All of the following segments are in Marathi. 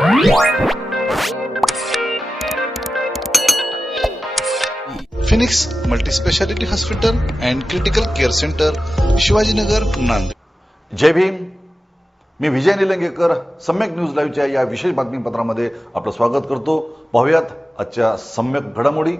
Phoenix multispeciality hospital and critical care centre Shivajinagar Nanded. जय भीम. मी विजय निलंगेकर सम्यक न्यूज लाईव्हच्या या विशेष बातमीपत्रामध्ये आपलं स्वागत करतो. पाहुयात आजच्या सम्यक घडामोडी.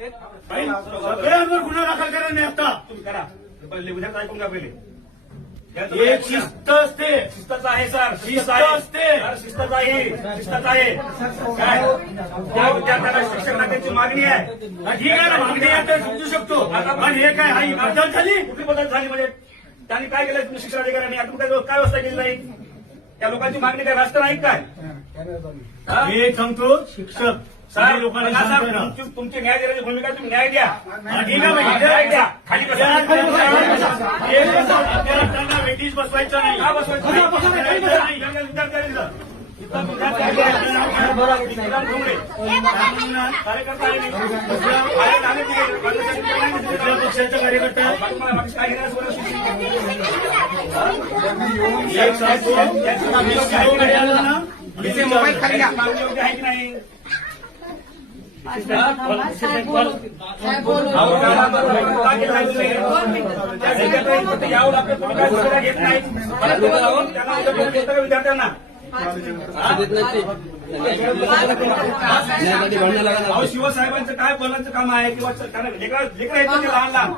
सगळ्यांवर गुन्हा दाखल करा नाही आता. तुम्ही करा. पहिले? उद्या ऐकून घ्या पहिले एक शिस्त असते. शिस्तच आहे सर. शिस्त. असते. शिस्तच आहे. शिस्तच आहे. काय? त्या विद्यार्थ्याला शिक्षकांना त्यांची मागणी आहे. ठीक आहे ना. मागणी आहे तर समजू शकतो. पण हे काय? हा बदल झाली? कुठली बदल झाली म्हणजे? त्यांनी काय केलं? शिक्षण अधिकाऱ्यांनी आता काय व्यवस्था केली नाही? त्या लोकांची मागणी काय? रास्त नाही काय? हा? हे सांगतो शिक्षक सर सगळ्या लोकांना शांत राहा. तुमची न्याय देण्याची भूमिका तुम्ही न्याय द्या. ठीक आहे म्हणजे न्याय द्या. खाली वेटीस बसवायचं नाही. का बसवायचं? कार्यकर्ता मी. कुठल्या. पक्षाचा कार्यकर्ता. आहे? बाकी मला बाकी काही नाही, सोडून नाही? विद्यार्थ्यांनी यावं लागतं, तुम्ही घेत नाही. शिवसाहेबांचं काय बोलायचं काम आहे किंवा लहान लहान